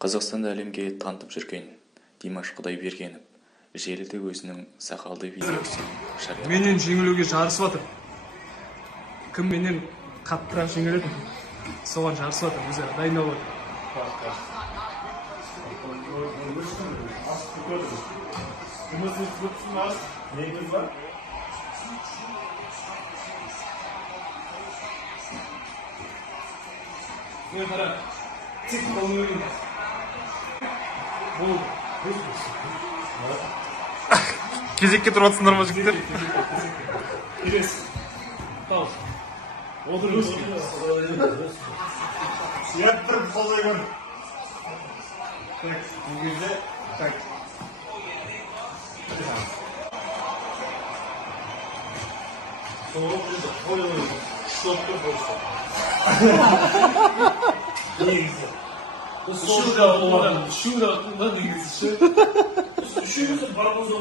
Қазақстанды әлемге танытып жүрген Димаш Құдайбергенов желіде өзінің сақалды видеосын жариялады. Менен жеңілуге жарысып жатыр. Кім менен қаттырақ жеңіледі? Соған жарысып жатыр, өзі дайындалып Кезекке тұрып жатсыңдар ма жігіттер? Келес. Тау. Отырыңыз. Сүйеп тұрып қолдай көр. Так, бұл кезде, так. Соңғы күнді қойылы шоп тұр болса. Негізі. Шуда болған, негізі. Үшеумізді барбозы